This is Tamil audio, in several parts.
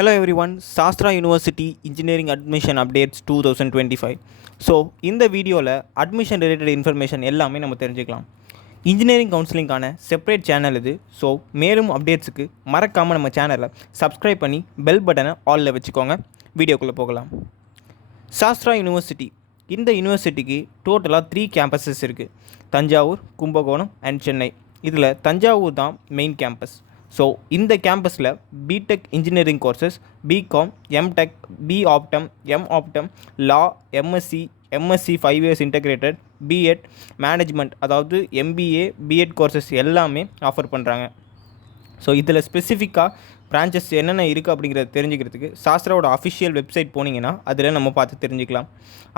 Hello everyone, Sastra University Engineering Admission Updates 2025. So இந்த வீடியோவில் அட்மிஷன் ரிலேட்டட் இன்ஃபர்மேஷன் எல்லாமே நம்ம தெரிஞ்சுக்கலாம். இன்ஜினியரிங் கவுன்சிலிங்கான செப்பரேட் சேனல் இது. ஸோ மேலும் அப்டேட்ஸுக்கு மறக்காமல் நம்ம சேனலை சப்ஸ்கிரைப் பண்ணி பெல் பட்டனை ஆலில் வச்சுக்கோங்க. வீடியோக்குள்ளே போகலாம். சாஸ்திரா யூனிவர்சிட்டி, இந்த யூனிவர்சிட்டிக்கு டோட்டலாக 3 கேம்பஸஸ் இருக்குது. தஞ்சாவூர், கும்பகோணம் அண்ட் சென்னை. இதில் தஞ்சாவூர் தான் மெயின் கேம்பஸ். ஸோ இந்த கேம்பஸில் BTech engineering courses, BCom, MTech, BOptom, MOptom, law, MSc 5 years integrated, BEd, management அதாவது எம்பிஏ, பிஎட் கோர்சஸ் எல்லாமே ஆஃபர் பண்ணுறாங்க. ஸோ இதில் ஸ்பெசிஃபிக்காக பிரான்ச்சஸ் என்னென்ன இருக்குது அப்படிங்கிறத தெரிஞ்சுக்கிறதுக்கு சாஸ்திராவோட அஃபிஷியல் வெப்சைட் போனீங்கன்னா அதில் நம்ம பார்த்து தெரிஞ்சுக்கலாம்.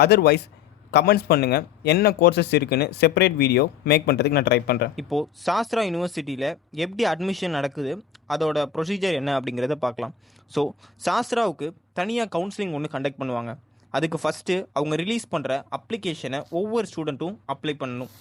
அதர்வைஸ் கமெண்ட்ஸ் பண்ணுங்கள், என்ன கோர்சஸ் இருக்குன்னு செப்பரேட் வீடியோ மேக் பண்ணுறதுக்கு நான் ட்ரை பண்ணுறேன். இப்போது சாஸ்திரா யூனிவர்சிட்டியில் எப்படி அட்மிஷன் நடக்குது, அதோட ப்ரொசீஜர் என்ன அப்படிங்கிறத பார்க்கலாம். ஸோ சாஸ்திராவுக்கு தனியாக கவுன்சிலிங் ஒன்று கண்டக்ட் பண்ணுவாங்க. அதுக்கு ஃபஸ்ட்டு அவங்க ரிலீஸ் பண்ணுற அப்ளிகேஷனை ஒவ்வொரு ஸ்டூடெண்ட்டும் அப்ளை பண்ணணும்.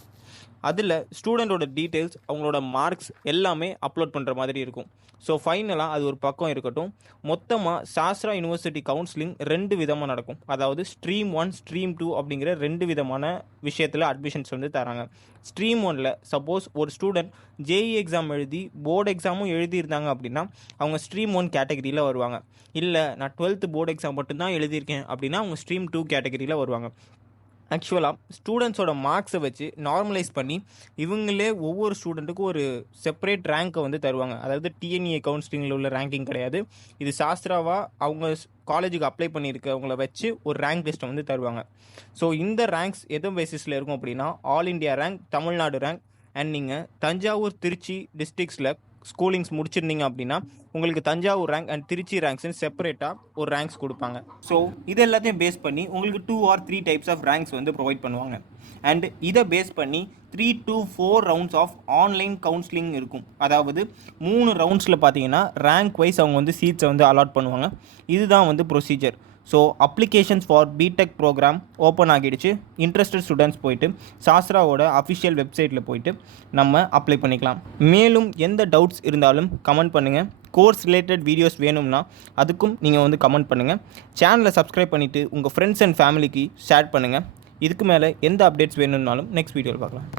அதில் ஸ்டூடெண்ட்டோட டீட்டெயில்ஸ், அவங்களோட மார்க்ஸ் எல்லாமே அப்லோட் பண்ணுற மாதிரி இருக்கும். ஸோ ஃபைனலாக அது ஒரு பக்கம் இருக்கட்டும். மொத்தமாக சாஸ்திரா யூனிவர்சிட்டி கவுன்சிலிங் 2 விதமாக நடக்கும். அதாவது ஸ்ட்ரீம் 1, ஸ்ட்ரீம் 2 அப்படிங்கிற 2 விதமான விஷயத்தில் அட்மிஷன்ஸ் வந்து தராங்க. ஸ்ட்ரீம் 1ல் சப்போஸ் ஒரு ஸ்டூடெண்ட் ஜேஇ எக்ஸாம் எழுதி போர்டு எக்ஸாமும் எழுதியிருந்தாங்க அப்படின்னா அவங்க ஸ்ட்ரீம் 1 கேட்டகரியில் வருவாங்க. இல்லை நான் 12th போர்டு எக்ஸாம் மட்டும்தான் எழுதியிருக்கேன் அப்படின்னா அவங்க ஸ்ட்ரீம் 2 கேட்டகரியில் வருவாங்க. ஆக்சுவலாக ஸ்டூடெண்ட்ஸோட மார்க்ஸை வச்சு நார்மலைஸ் பண்ணி இவங்களே ஒவ்வொரு ஸ்டூடெண்ட்டுக்கும் ஒரு செப்பரேட் ரேங்க்கை வந்து தருவாங்க. அதாவது டிஎன்இஏ கவுன்சிலிங்கில் உள்ள ரேங்கிங் கிடையாது. இது சாஸ்திராவாக அவங்க காலேஜுக்கு அப்ளை பண்ணியிருக்கவங்கள வச்சு ஒரு ரேங்க் லிஸ்ட்டை வந்து தருவாங்க. ஸோ இந்த ரேங்க்ஸ் எது பேசிஸில் இருக்கும் அப்படின்னா all India rank, Tamil Nadu rank and நீங்கள் தஞ்சாவூர், திருச்சி டிஸ்ட்ரிக்ஸில் ஸ்கூலிங்ஸ் முடிச்சிருந்தீங்க அப்படின்னா உங்களுக்கு தஞ்சாவூர் ரேங்க் அண்ட் திருச்சி ரேங்க்ஸ்னு செப்பரேட்டாக ஒரு ரேங்க்ஸ் கொடுப்பாங்க. ஸோ இது எல்லாத்தையும் பேஸ் பண்ணி உங்களுக்கு 2 or 3 டைப்ஸ் ஆஃப் ரேங்க்ஸ் வந்து ப்ரொவைட் பண்ணுவாங்க. அண்ட் இதை பேஸ் பண்ணி 3 to 4 rounds of online counselling இருக்கும். அதாவது 3 ரவுண்ட்ஸில் பார்த்தீங்கன்னா ரேங்க் வைஸ் அவங்க வந்து சீட்ஸை வந்து அலாட் பண்ணுவாங்க. இதுதான் வந்து procedure. So applications for B Tech program open ஆகிடுச்சு. இன்ட்ரெஸ்டட் ஸ்டூடெண்ட்ஸ் போயிட்டு சாஸ்திராவோட அஃபிஷியல் வெப்சைட்டில் போயிட்டு நம்ம அப்ளை பண்ணிக்கலாம். மேலும் எந்த டவுட்ஸ் இருந்தாலும் கமெண்ட் பண்ணுங்கள். கோர்ஸ் ரிலேட்டட் வீடியோஸ் வேணும்னா அதுக்கும் நீங்கள் வந்து கமெண்ட் பண்ணுங்கள். சேனலை சப்ஸ்கிரைப் பண்ணிவிட்டு உங்கள் ஃப்ரெண்ட்ஸ் அண்ட் ஃபேமிலிக்கு ஷேர் பண்ணுங்கள். இதுக்கு மேலே எந்த அப்டேட்ஸ் வேணும்னாலும் நெக்ஸ்ட் வீடியோவில் பார்க்கலாம்.